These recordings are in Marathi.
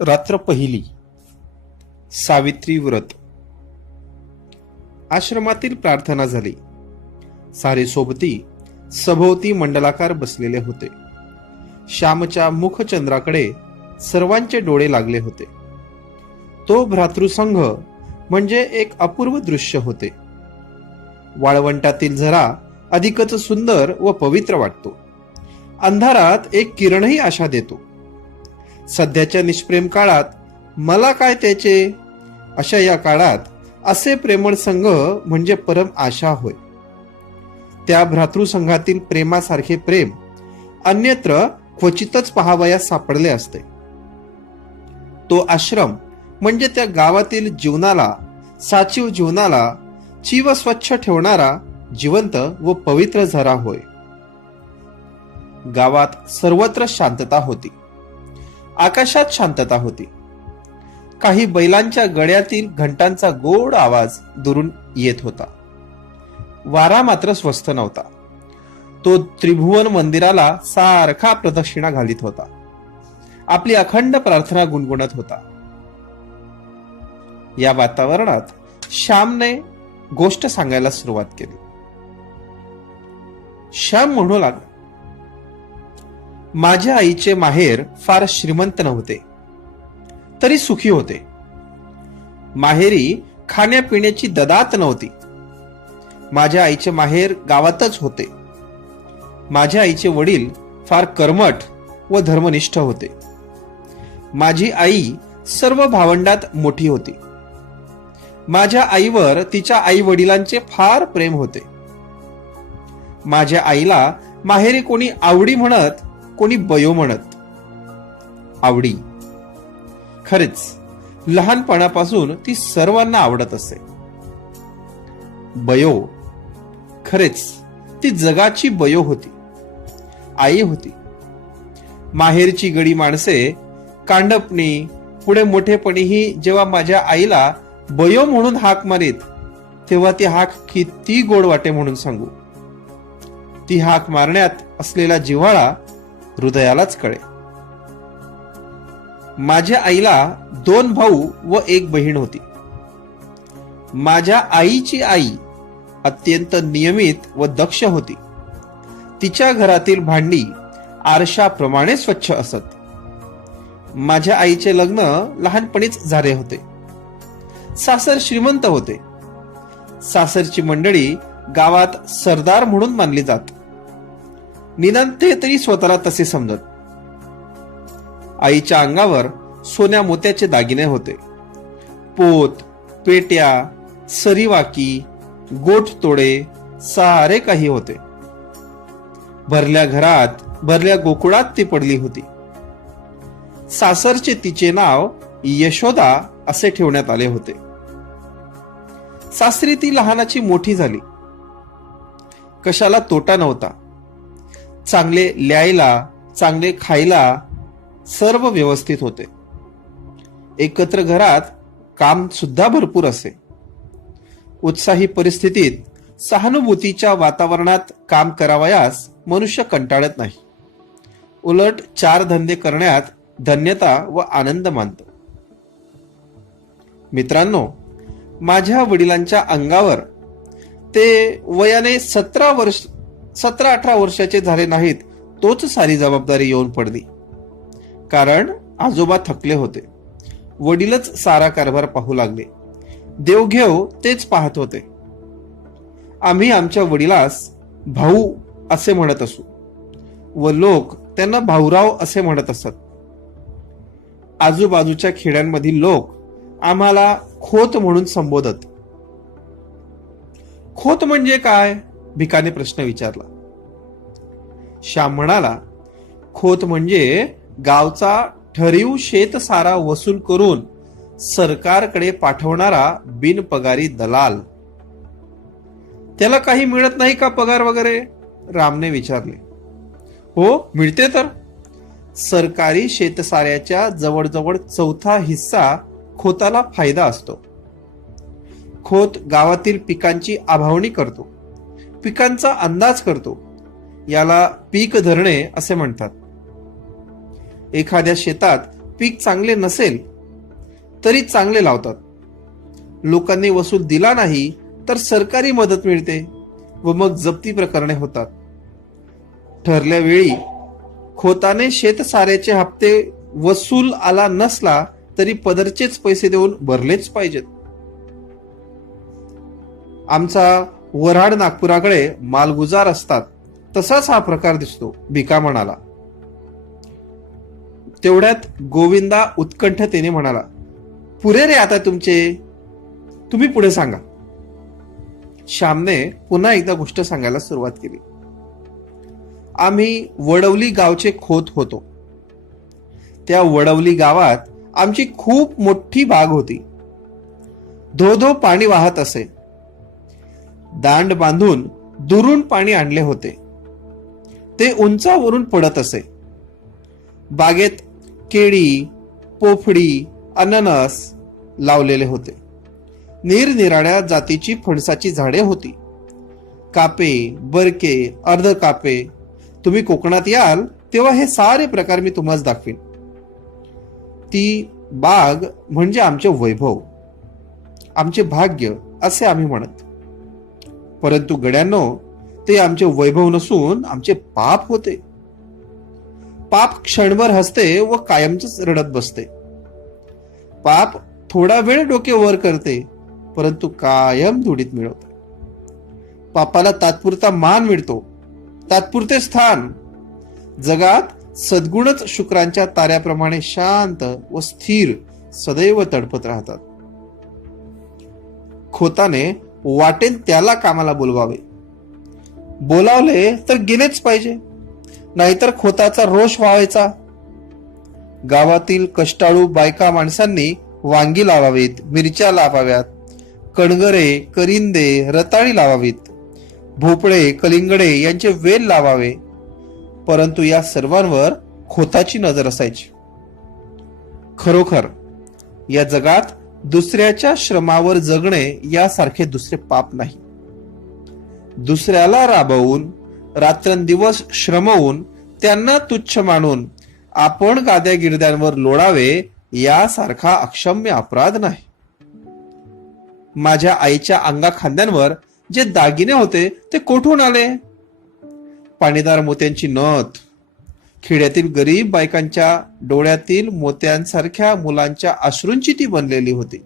रात्र पहिली. सावित्री व्रत. आश्रमातील प्रार्थना झाली. सारे सोबती सभोवती मंडलाकार बसलेले होते. श्यामच्या मुखचंद्राकडे सर्वांचे डोळे लागले होते. तो भ्रातृसंघ म्हणजे एक अपूर्व दृश्य होते. वाळवंटातील झरा अधिकच सुंदर व पवित्र वाटतो. अंधारात एक किरणही आशा देतो. सध्याच्या निष्प्रेम काळात मला काय त्याचे, अशा या काळात असे प्रेमळ संघ म्हणजे परम आशा होय. त्या भ्रातृसंघातील प्रेमासारखे प्रेम अन्यत्र क्वचितच पाहावयास सापडले असते. तो आश्रम म्हणजे त्या गावातील जीवनाला, साचीव जीवनाला जीव स्वच्छ ठेवणारा जिवंत व पवित्र झरा होय. गावात सर्वत्र शांतता होती. आकाशात शांतता होती. काही बैलांच्या गळ्यातील घंटांचा गोड आवाज दुरून येत होता. वारा मात्र स्वस्थ नव्हता. तो त्रिभुवन मंदिराला सारखा प्रदक्षिणा घालीत होता. आपली अखंड प्रार्थना गुणगुणत होता. या वातावरणात श्यामने गोष्ट सांगायला सुरुवात केली. श्याम म्हणू लागला, माझ्या आईचे माहेर फार श्रीमंत नव्हते, तरी सुखी होते. माहेरी खाण्यापिण्याची ददात नव्हती. माझ्या आईचे माहेर गावातच होते. माझ्या आईचे वडील फार कर्मठ व धर्मनिष्ठ होते. माझी आई सर्व भावंडात मोठी होती. माझ्या आईवर तिच्या आई वडिलांचे फार प्रेम होते. माझ्या आईला माहेरी कोणी आवडी म्हणत, कोणी बयो म्हणत. आवडी, खरेच लहानपणापासून ती सर्वांना आवडत असे. बयो, खरेच ती जगाची बयो होती, आई होती. माहेरची गडी माणसे कांडपणी पुढे मोठेपणीही जेव्हा माझ्या आईला बयो म्हणून हाक मारीत, तेव्हा ती हाक किती गोड वाटे म्हणून सांगू. ती हाक मारण्यात असलेला जिव्हाळा हृदयालाच कळे. माझ्या आईला 2 भाऊ व 1 बहीण होती. माझ्या आईची आई अत्यंत नियमित व दक्ष होती. तिच्या घरातील भांडी आरशाप्रमाणे स्वच्छ असत. माझ्या आईचे लग्न लहानपणीच झाले होते. सासर श्रीमंत होते. सासरची मंडळी गावात सरदार म्हणून मानली जात. निदान ते तरी स्वतःला तसे समजत. आईच्या अंगावर सोन्या मोत्याचे दागिने होते. पोत, पेट्या, सरीवाकी, गोठ तोडे सारे काही होते. भरल्या घरात, भरल्या गोकुळात ती पडली होती. सासरचे तिचे नाव यशोदा असे ठेवण्यात आले होते. सासरी ती लहानाची मोठी झाली. कशाला तोटा नव्हता. चांगले ल्यायला, चांगले खायला सर्व व्यवस्थित होते. एकत्र घरात काम सुद्धा भरपूर असे. उत्साही परिस्थितीत सहानुभूतीच्या वातावरणात काम करावयास मनुष्य कंटाळत नाही. उलट 4 धंदे करण्यात धन्यता व आनंद मानतो. मित्रांनो, माझ्या वडिलांच्या अंगावर ते वयाने 17-18 वर्षाचे झाले नाहीत, तोच सारी जबाबदारी येऊन पडली. कारण आजोबा थकले होते. वडीलच सारा कारभार पाहू लागले. देवघेव तेच पाहत होते. आम्ही आमच्या वडिलास भाऊ असे म्हणत असू व लोक त्यांना भाऊराव असे म्हणत असत. आजूबाजूच्या खेड्यांमधील लोक आम्हाला खोत म्हणून संबोधत. खोत म्हणजे काय, भिकाने प्रश्न विचारला. श्याम म्हणाला, खोत म्हणजे गावचा ठरीव शेतसारा वसूल करून सरकारकडे पाठवणारा बिनपगारी दलाल. त्याला काही मिळत नाही का पगार वगैरे, रामने विचारले. हो, मिळते तर. सरकारी शेतसाऱ्याच्या जवळजवळ 1/4 हिस्सा खोताला फायदा असतो. खोत गावातील पिकांची आभावणी करतो, पिकांचा अंदाज करतो. याला पीक धरणे असे म्हणतात. एखाद्या शेतात पीक चांगले नसेल तरी चांगले लावतात. लोकांनी वसूल दिला नाही तर सरकारी मदत मिळते व मग जप्ती प्रकरणे होतात. ठरल्या वेळी खोताने शेतसाऱ्याचे हप्ते वसूल आला नसला तरी पदरचेच पैसे देऊन भरलेच पाहिजेत. आमचा वऱ्हाड नागपुराकडे मालगुजार असतात तसाच हा प्रकार दिसतो, भिका म्हणाला. तेवढ्यात गोविंदा उत्कंठतेने म्हणाला, पुरे रे आता तुमचे, तुम्ही पुढे सांगा. श्यामने पुन्हा एकदा गोष्ट सांगायला सुरुवात केली. आम्ही वडवली गावचे खोत होतो. त्या वडवली गावात आमची खूप मोठी बाग होती. धो पाणी वाहत असे. दांड बांधून दुरून पाणी आणले होते. ते उंचावरून पडत असे. बागेत केळी, पोफळी, अननस लावलेले होते. निरनिराळ्या जातीची फणसाची झाडे होती. कापे, बरके, अर्ध कापे. तुम्ही कोकणात याल तेव्हा हे सारे प्रकार मी तुम्हाला दाखवीन. ती बाग म्हणजे आमचे वैभव, आमचे भाग्य असे आम्ही म्हणत. परंतु गड्यांनो, ते आमचे वैभव नसून आमचे पाप होते. पाप क्षणभर हसते व कायमच रडत बसते. पाप थोडा वेळ डोके वर करते परंतु कायम धुडीत मिळवते. पापाला तात्पुरता मान मिळतो, तात्पुरते स्थान. जगात सद्गुणच शुक्रांच्या ताऱ्याप्रमाणे शांत व स्थिर सदैव तडपत राहतात. खोताने वाटेल त्याला कामाला बोलवावे. बोलावले तर गेलेच पाहिजे, नाहीतर खोताचा रोष व्हावायचा. गावातील कष्टाळू बायका माणसांनी वांगी लावावीत, मिरच्या लावाव्यात, कणगरे, करिंदे, रताळी लावावीत, भोपळे, कलिंगडे यांचे वेल लावावे. परंतु या सर्वांवर खोताची नजर असायची. खरोखर या जगात दुसऱ्याच्या श्रमावर जगणे यासारखे दुसरे पाप नाही. दुसऱ्याला राबवून, रात्रंदिवस श्रमवून, त्यांना तुच्छ मानून आपण गाद्या गिरद्यांवर लोळावे यासारखा अक्षम्य अपराध नाही. माझ्या आईच्या अंगा खांद्यांवर जे दागिने होते ते कोठून आले? पाणीदार मोत्यांची नथ, खेड्यातील गरीब बायकांच्या डोळ्यातील मोत्यांसारख्या मुलांच्या अश्रूंची ती बनलेली होती.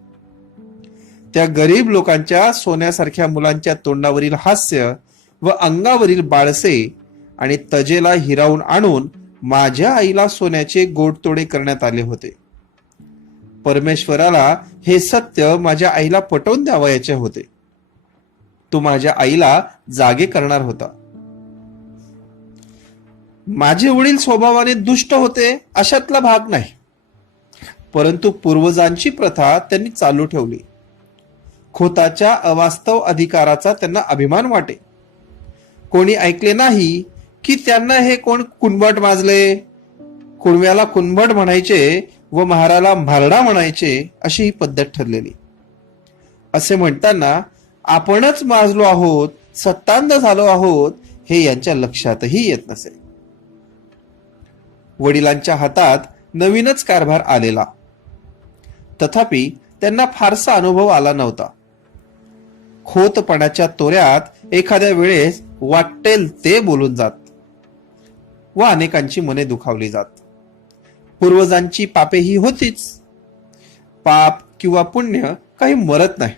त्या गरीब लोकांच्या सोन्यासारख्या मुलांच्या तोंडावरील हास्य व अंगावरील बाळसे आणि तजेला हिरावून आणून माझ्या आईला सोन्याचे गोडतोडे करण्यात आले होते. परमेश्वराला हे सत्य माझ्या आईला पटवून द्यावयाचे होते. तो माझ्या आईला जागे करणार होता. माझे वडील स्वभावाने दुष्ट होते अशातला भाग नाही, परंतु पूर्वजांची प्रथा त्यांनी चालू ठेवली. खोताच्या अवास्तव अधिकाराचा त्यांना अभिमान वाटे. कोणी ऐकले नाही की त्यांना हे कोण कुणबट माजले. कुणव्याला कुणबट म्हणायचे व महाराला म्हारडा म्हणायचे अशी ही पद्धत ठरलेली. असे म्हणताना आपणच माजलो आहोत, सत्तांध झालो आहोत हे यांच्या लक्षातही येत नसे. वडिलांच्या हातात नवीनच कारभार आलेला, तथापि त्यांना फारसा अनुभव आला नव्हता. खोतपणाच्या तोऱ्यात एखाद्या वेळेस वाटेल ते बोलून जात व अनेकांची मने दुखावली जात. पूर्वजांची पापे ही होतीच. पाप किंवा पुण्य काही मरत नाही.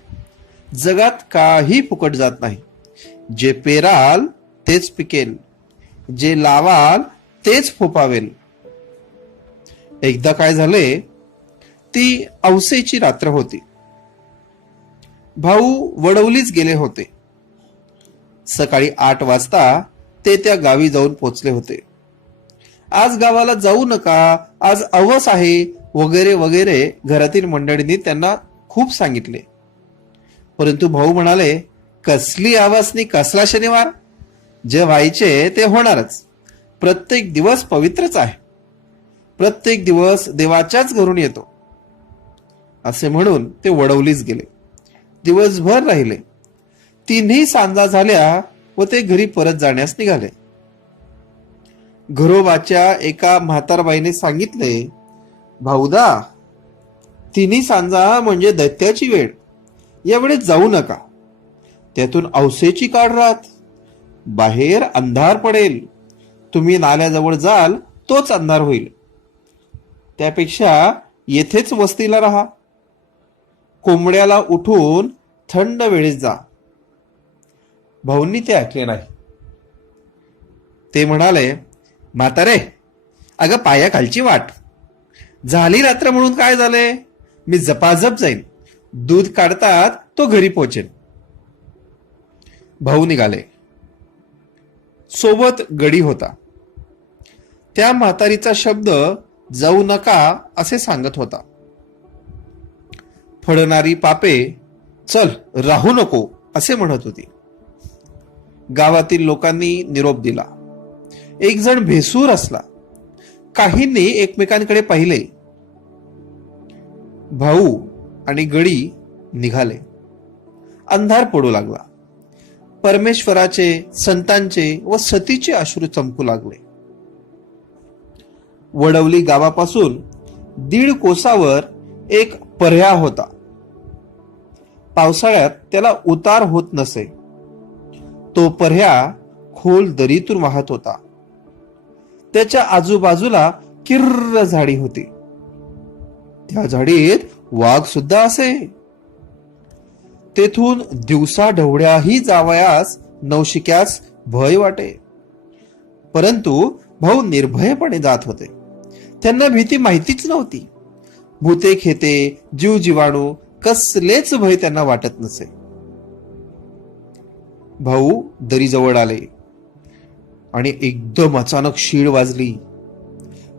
जगात काही फुकट जात नाही. जे पेराल तेच पिकेल, जे लावाल तेच फोपावेल. एकदा काय झाले, ती औसेची रात्र होती. भाऊ वडवलीच गेले होते. सकाळी 8 वाजता ते त्या गावी जाऊन पोचले होते. आज गावाला जाऊ नका, आज अवस आहे वगैरे वगैरे घरातील मंडळींनी त्यांना खूप सांगितले. परंतु भाऊ म्हणाले, कसली आवासनी, कसला शनिवार? जे व्हायचे ते होणारच. प्रत्येक दिवस पवित्रच आहे. प्रत्येक दिवस देवाच्याच घरून येतो. असे म्हणून ते वडवलीच गेले. दिवसभर राहिले. 3ही सांजा झाल्या व ते घरी परत जाण्यास निघाले. घरोबाच्या एका म्हातारबाईने सांगितले, भाऊदा, तिन्ही सांजा म्हणजे दैत्याची वेळ. यावेळेस जाऊ नका. त्यातून औसेची काढ राहत. बाहेर अंधार पडेल. तुम्ही नाल्याजवळ जाल तोच अंधार होईल. त्यापेक्षा येथेच वस्तीला राहा. कोंबड्याला उठून थंड वेळेस जा. भाऊंनी ते ऐकले नाही. ते म्हणाले, म्हातारे, अगं पायाखालची वाट. झाली रात्र म्हणून काय झाले? मी जपाजप जाईन. दूध काढतात तो घरी पोचेल. भाऊ निघाले. सोबत गडी होता. त्या म्हातारीचा शब्द जाऊ नका असे सांगत होता. फडणारी पापे चल राहू नको असे म्हणत होती. गावातील लोकांनी निरोप दिला. एक जण भेसूर असला. काहींनी एकमेकांकडे पाहिले. भाऊ आणि गडी निघाले. अंधार पडू लागला. परमेश्वराचे, संतांचे व सतीचे अश्रू चमकू लागले. वडवली गावापासून 1.5 कोसावर एक पर्या होता. पावसाळ्यात त्याला उतार होत नसे. तो पर्या खोल दरीतून वाहत होता. त्याच्या आजूबाजूला किर्र झाडी होती. त्या झाडीत वाघ सुद्धा असे. तेथून दिवसा ढवळ्याही जावयास नवशिक्यास भय वाटे. परंतु भाऊ निर्भयपणे जात होते. त्यांना भीती माहितीच नव्हती. भूते खेते, जीव जीवाणू कसलेच भय त्यांना वाटत नसे. भाऊ दरीजवळ आले आणि एकदम अचानक शीळ वाजली.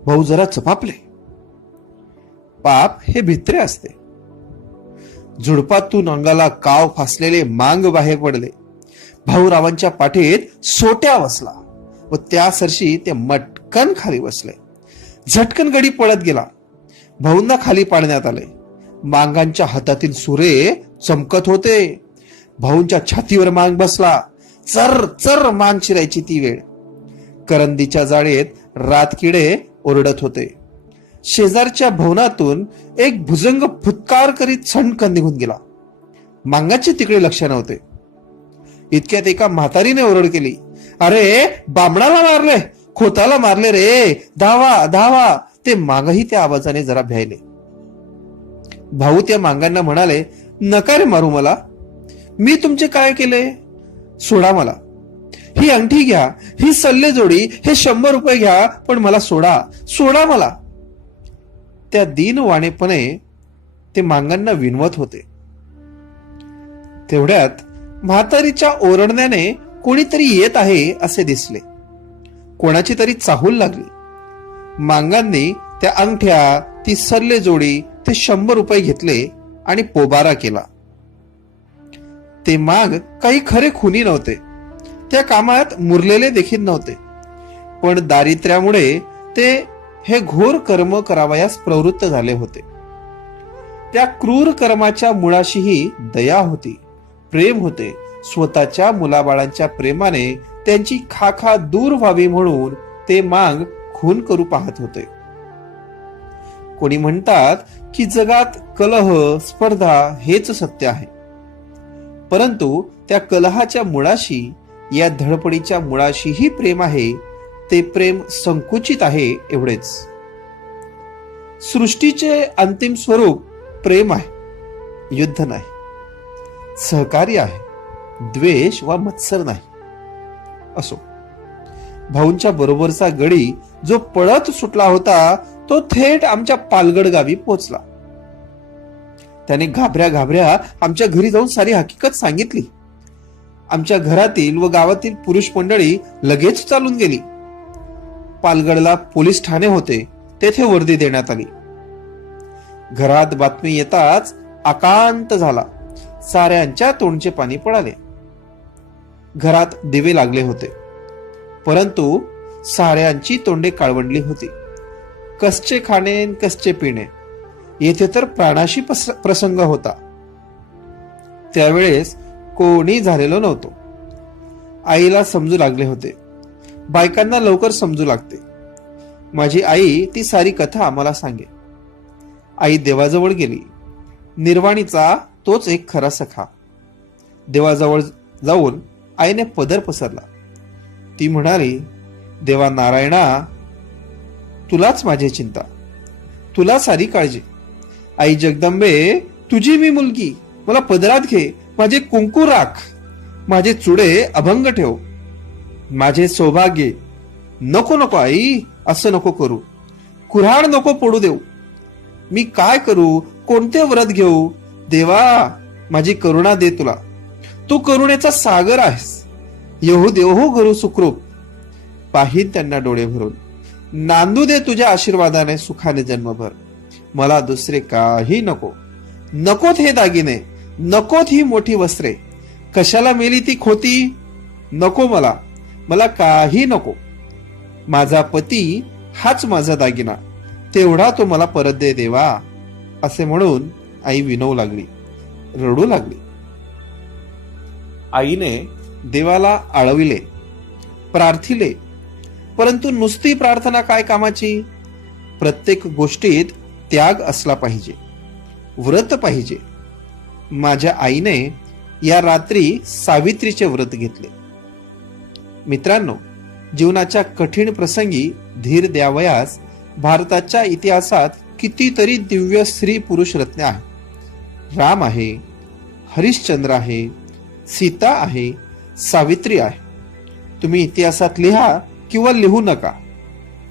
भाऊ जरा चपापले. पाप हे भित्रे असते. झुडपातून अंगाला काव फासलेले मांग बाहेर पडले. भाऊरावांच्या पाठीत सोट्या बसला व त्या सरशी ते मटकन खाली बसले. झटकन गडी पळत गेला. भाऊंना खाली पाडण्यात आले. मांगांच्या हातातील सुरे चमकत होते. भाऊंच्या छातीवर मांग बसला. चर चर मांग शिरायची ती वेळ. करंदीच्या जाळीत रातकिडे ओरडत होते. शेजारच्या भवनातून एक भुजंग फुत्कार करीत सणकन निघून गेला. मांगाचे तिकडे लक्ष नव्हते. इतक्यात एका म्हातारीने ओरड केली, अरे बामणाला मारले, खोताला मारले रे, धावा धावा. ते मांगही त्या आवाजाने जरा भ्यायले. भाऊ त्या मांगांना म्हणाले, नका रे मारू मला. मी तुमचे काय केले? सोडा मला. ही अंगठी घ्या, ही सल्ले जोडी, हे 100 रुपये घ्या, पण मला सोडा, सोडा मला. त्या दीनवाणेपणे ते मांगांना विनवत होते. तेवढ्यात म्हातारीच्या ओरडण्याने कोणीतरी येत आहे असे दिसले. कोणाची तरी चाहूल लागली. मांगांनी त्या अंगठ्या, ती सल्ले जोडी, ते 100 रुपये घेतले आणि पोबारा केला. ते माग काही खरे खुनी नव्हते. त्या कामात मुरलेले देखील नव्हते. पण दारिद्र्यामुळे ते हे घोर कर्म करावयास प्रवृत्त झाले होते. त्या क्रूर कर्माच्या मुळाशीही दया होती, प्रेम होते. स्वतःच्या मुलाबाळांच्या प्रेमाने त्यांची खाखा दूर व्हावी म्हणून ते मांग खून करू पाहत होते. कोणी म्हणतात की जगात कलह, स्पर्धा हेच सत्य आहे. परंतु त्या कलहाच्या मुळाशी, या धडपडीच्या मुळाशीही प्रेम आहे. ते प्रेम संकुचित आहे एवढेच. सृष्टीचे अंतिम स्वरूप प्रेम आहे, युद्ध नाही. सहकार्य आहे, द्वेष वा मत्सर नाही. असो, भाऊंच्या बरोबरचा गडी जो पळत सुटला होता तो थेट आमच्या पालगड गावी पोचला. त्याने घाबऱ्या घाबऱ्या आमच्या घरी जाऊन सारी हकीकत सांगितली. आमच्या घरातील व गावातील पुरुष मंडळी लगेच चालून गेली. पालगडला पोलीस ठाणे होते, तेथे वर्दी देण्यात आली. घरात बातमी येताच आकांत झाला. साऱ्यांच्या तोंडचे पाणी पळाले. घरात दिवे लागले होते, परंतु साऱ्यांची तोंडे काळवंडली होती. कसचे खाणे, कसचे पिणे, येथे तर प्राणाशी प्रसंग होता. त्यावेळेस कोणी झालेलो नव्हतो. आईला समजू लागले होते. बायकांना लवकर समजू लागते. माझी आई ती सारी कथा आम्हाला सांगे. आई देवाजवळ गेली. निर्वाणीचा तोच एक खरा सखा. देवाजवळ जाऊन आईने पदर पसरला. ती म्हणाली, देवा नारायणा, तुलाच माझी चिंता, तुला सारी काळजी. आई जगदंबे, तुझी मी मुलगी, मला पदरात घे, माझे कुंकू राख, माझे चुडे अभंग ठेव, माझे सौभाग्य. नको नको आई, असं नको करू, कुऱ्हाड नको पडू देऊ. मी काय करू, कोणते व्रत घेऊ? देवा, माझी करुणा दे तुला, तू करुणेचा सागर आहेस. येहू देवहू घरू सुखरूप, पाहीन त्यांना डोळे भरून. नांदू दे तुझ्या आशीर्वादाने सुखाने जन्मभर. मला दुसरे काही नको. नकोत हे दागिने, नकोत ही मोठी वस्त्रे. कशाला मेली ती खोती? नको मला, मला काही नको. माझा पती हाच माझा दागिना, तेवढा तो मला परत दे देवा. असे म्हणून आई विनवू लागली, रडू लागली. आईने देवाला आळविले, प्रार्थिले, परंतु नुसती प्रार्थना काय कामाची? प्रत्येक गोष्टीत त्याग असला पाहिजे, व्रत पाहिजे. माझ्या आईने या रात्री सावित्रीचे व्रत घेतले. मित्रांनो, जीवनाच्या कठीण प्रसंगी धीर द्यावयास भारताच्या इतिहासात कितीतरी दिव्य स्त्री पुरुष रत्ने आहेत. राम आहे, हरिश्चंद्र आहे, सीता आहे, सावित्री आहे. तुम्ही इतिहासात लिहा किंवा लिहू नका,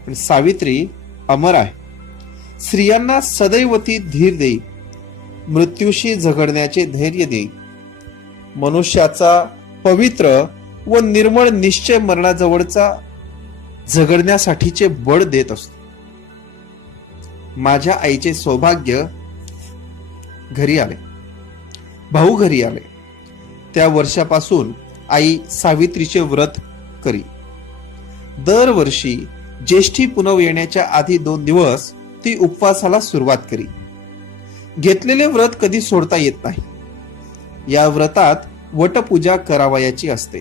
पण सावित्री अमर आहे. स्त्रियांना सदैव ती धीर देई, मृत्यूशी झगडण्याचे धैर्य देई. मनुष्याचा पवित्र व निर्मळ निश्चय मरणाजवळचा झगडण्यासाठीचे बळ देत असतो. माझ्या आईचे सौभाग्य घरी आले, भाऊ घरी आले. त्या वर्षापासून आई सावित्रीचे व्रत करी. दरवर्षी ज्येष्ठी पुनव येण्याच्या आधी 2 दिवस ती उपवासाला सुरुवात करी. घेतलेले व्रत कधी सोडता येत नाही. या व्रतात वटपूजा करावयाची असते.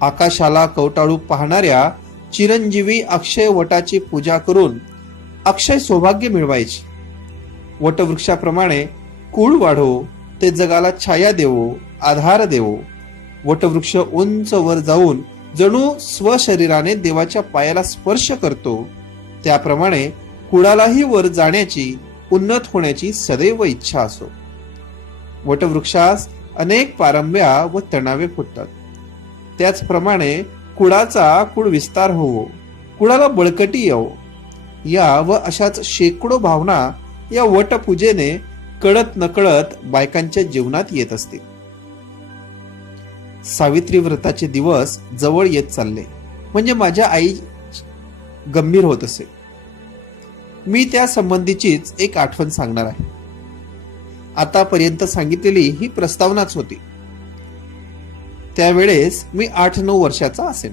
आकाशाला कवटाळू पाहणाऱ्या चिरंजीवी अक्षय वटाची पूजा करून अक्षय सौभाग्य मिळवायची. वटवृक्षाप्रमाणे कुळ वाढो, ते जगाला छाया देवो, आधार देवो. वटवृक्ष उंच वर जाऊन जणू स्वशरीराने देवाच्या पायाला स्पर्श करतो, त्याप्रमाणे कुळालाही वर जाण्याची, उन्नत होण्याची सदैव इच्छा असो. वटवृक्षास अनेक पारंब्या व तणावे फुटतात. त्याचप्रमाणे कुळाचा कुळ विस्तार होवो, कुळाला बळकटी येवो, या व अशाच शेकडो भावना या वटपूजेने कळत नकळत बायकांच्या जीवनात येत असतील. सावित्री व्रताचे दिवस जवळ येत चालले म्हणजे माझ्या आई गंभीर होत असे. मी त्या संबंधीचीच एक आठवण सांगणार आहे. आतापर्यंत सांगितलेली ही प्रस्तावनाच होती. त्यावेळेस मी 8-9 वर्षाचा असेन.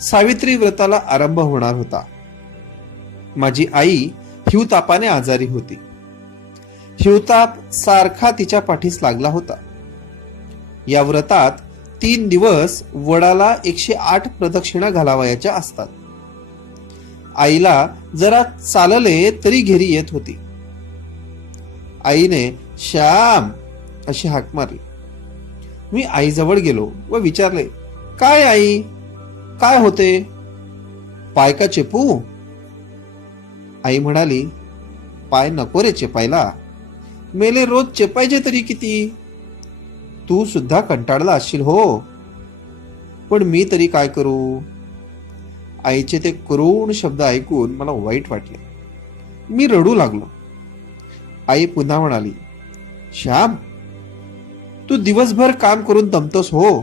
सावित्री व्रताला आरंभ होणार होता. माझी आई हिवतापाने आजारी होती. हिवताप सारखा तिच्या पाठीस लागला होता. या व्रतात 3 दिवस वडाला 108 प्रदक्षिणा घालावयाच्या असतात. आईला जरा चालले तरी घेरी येत होती. आईने श्याम अशी हाक मारली. मी आईजवळ गेलो व विचारले, काय आई, काय होते? पाय का चेपू? आई म्हणाली, पाय नको रे चेपायला, मेले रोज चेपायचे तरी किती? तू सुद्धा कंटाळला असशील हो, पण मी तरी काय करू? आईचे ते करुण शब्द ऐकून मला वाईट वाटले. मी रडू लागलो. आई पुन्हा म्हणाली, श्याम, तू दिवसभर काम करून दमतोस हो,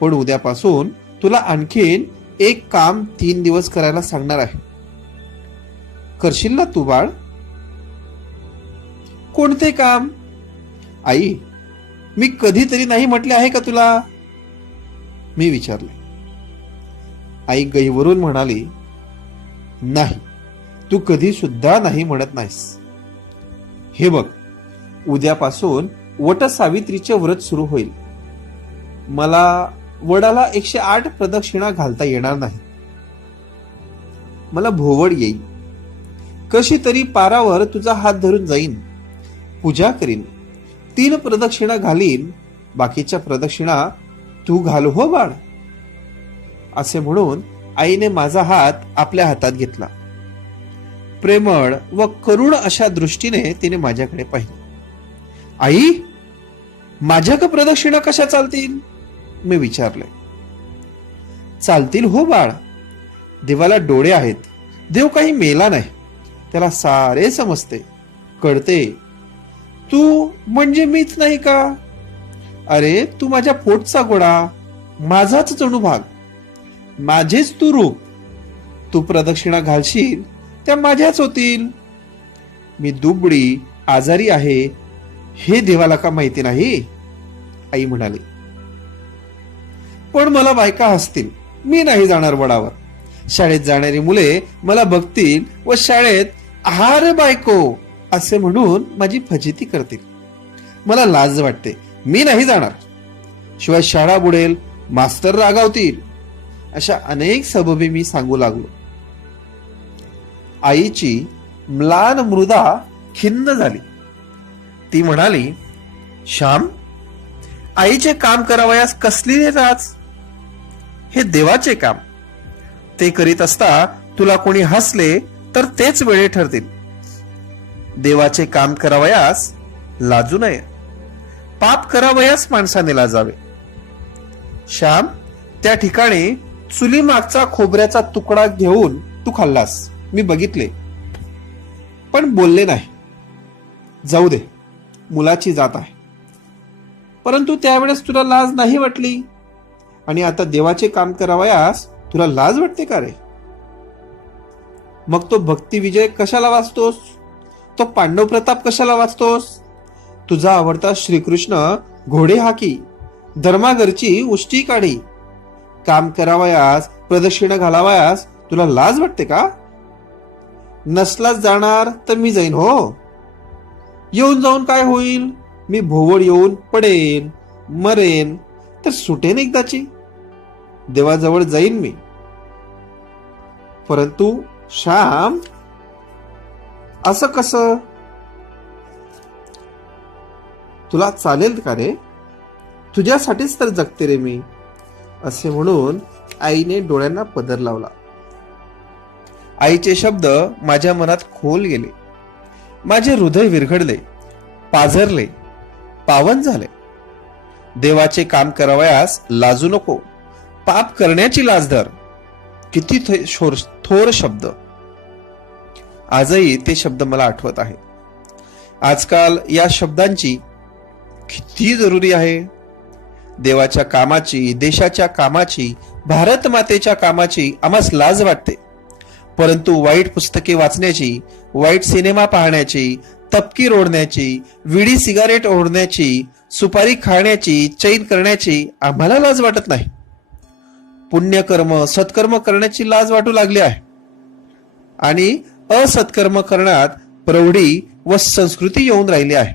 पण उद्यापासून तुला आणखीन एक काम 3 दिवस करायला सांगणार आहे. करशील ना तू बाळ? कोणते काम? आई, मी कधीतरी नाही म्हटले आहे का तुला? मी विचारले. आई गैवरून म्हणाली, नाही, तू कधी सुद्धा नाही म्हणत नाहीस. हे बघ, उद्यापासून वट सावित्रीचे व्रत सुरू होईल. मला वडाला 108 प्रदक्षिणा घालता येणार नाही. मला भोवड येईल. कशी तरी पारावर तुझा हात धरून जाईन, पूजा करीन, 3 प्रदक्षिणा घालीन, बाकीच्या प्रदक्षिणा तू घाल हो बाळ. असे म्हणून आईने माझा हात आपल्या हातात घेतला. प्रेमळ व करुण अशा दृष्टीने तिने माझ्याकडे पाहिले. आई, माझ्या का प्रदक्षिणा कशा चालतील? मी विचारले. चालतील हो बाळ. देवाला डोळे आहेत. देव काही मेला नाही. त्याला सारे समजते, कळते. तू म्हणजे मीच नाही का? अरे, तू माझ्या पोटचा गोळा, माझाच जणू भाग, माझेच तू रूप. तू प्रदक्षिणा घालशील त्या माझ्याच होतील. मी दुबळी आजारी आहे हे देवाला का माहिती नाही? आई म्हणाली. पण मला बायका हसतील. मी नाही जाणार वडावर. शाळेत जाणारी मुले मला बघतील व शाळेत आहार बायको असे म्हणून माझी फजिती करतील. मला लाज वाटते. मी नाही जाणार. शिवाय शाळा बुडेल, मास्तर रागावतील. अशा अनेक सबबी मी सांगू लागलो. आईची म्लान मृदा खिन्न झाली. ती म्हणाली, श्याम, आईचे काम करावयास कसली लाज? हे देवाचे काम. ते करीत असता तुला कोणी हसले तर तेच वेळे ठरतील. देवाचे काम करावयास लाजू नये. पाप करावयास माणसाने लाजावे. श्याम, त्या ठिकाणी चुली मागचा खोबऱ्याचा तुकडा घेऊन तू खाल्लास. मी बघितले, पण बोलले नाही. जाऊ दे, मुलाची जात आहे. परंतु त्यावेळेस तुला लाज नाही वाटली, आणि आता देवाचे काम करावयास तुला लाज वाटते का रे? मग तो भक्ती विजय कशाला वाचतोस? तो पांडव प्रताप कशाला वाचतोस? तुझा आवडता श्रीकृष्ण घोडे हाकी, धर्मागरची उष्टी काढी. काम करावयास, प्रदक्षिणा घालावयास तुला लाज वाटते का? नसलाच जाणार तर मी जाईन हो. येऊन जाऊन काय होईल? मी भोवळ येऊन पडेन, मरेन तर सुटेन एकदाची. देवाजवळ जाईन मी. परंतु श्याम, असं कसं? तुला चालेल का रे? तुझ्यासाठीच तर जगते रे मी. असे म्हणून आईने डोळ्यांना पदर लावला. आईचे शब्द माझ्या मनात खोल गेले. माझे हृदय विरघडले, पाझरले, पावन झाले. देवाचे काम करावयास लाजू नको. पाप करण्याची लाज धर. किती थोर शब्द. आजही ते शब्द मला आठवत आहेत. आजकाल या शब्दांची किती जरुरी आहे. देवाच्या कामाची, देशाच्या कामाची, भारत मातेच्या कामाची आम्हास लाज वाटते. परंतु वाईट पुस्तके वाचण्याची, वाईट सिनेमा पाहण्याची, तपकीर ओढण्याची, विडी सिगारेट ओढण्याची, सुपारी खाण्याची, चैन करण्याची आम्हाला लाज वाटत नाही. पुण्यकर्म, सत्कर्म करण्याची लाज वाटू लागली आहे. आणि असत्कर्म करण्यात प्रौढी व संस्कृती येऊन राहिली आहे.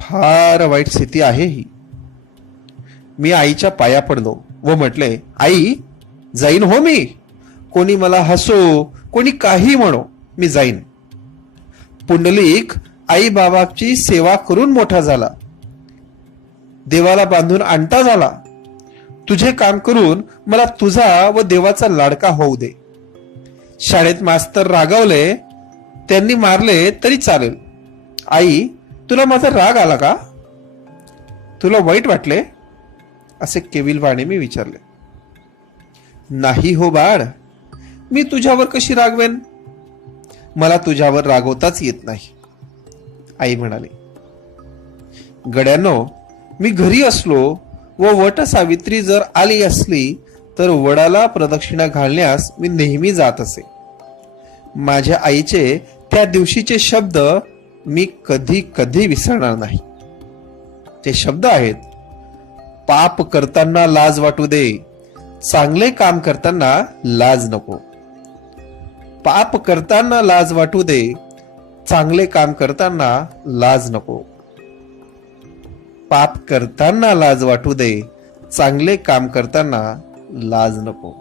फार वाईट स्थिती आहे ही. मी आईच्या पाया पडलो व म्हटले, आई, जाईन हो मी. कोणी मला हसो, कोणी काही म्हणो, मी जाईन. पुंडलिक आई बाबाची सेवा करून मोठा झाला. देवाला बांधून आणता झाला. तुझे काम करून मला तुझा व देवाचा लाडका होऊ दे. शाळेत मास्तर रागावले, त्यांनी मारले तरी चालेल. आई, तुला माझा राग आला का? तुला वाईट वाटले? असे केविलवाणे मी विचारले. नाही हो बाळ, मी तुझ्यावर कशी रागवेन? मला तुझ्यावर रागवताच येत नाही, आई म्हणाली. गड्यानो, मी घरी असलो व वट सावित्री जर आली असली तर वडाला प्रदक्षिणा घालण्यास मी नेहमी जात असे. माझ्या आईचे त्या दिवशीचे शब्द मी कधी कधी विसरणार नाही. ते शब्द आहेत, पाप करताना लाज वाटू दे, चांगले काम करताना लाज नको. पाप करताना लाज वाटू दे, चांगले काम करताना लाज नको. पाप करताना लाज वाटू दे, चांगले काम करताना लाज नको.